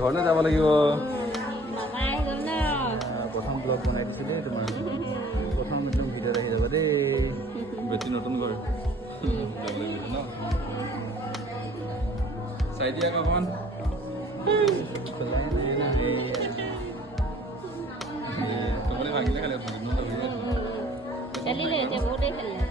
ঘৰলৈ যাব লাগিব। মামা আহি গ'ল ন। প্ৰথম ব্লগ বনাই দিছোঁ দেই তোমাৰ। প্ৰথম একদম ভিডিঅ'ত আহি যাব দেই। বেছি নতুন ঘৰ যাব লাগিব ন। চাই দিয়া অকণমান। টোপনি ভাঙিলে খালি খেলিলে এতিয়া বহুতেই খেলিলে।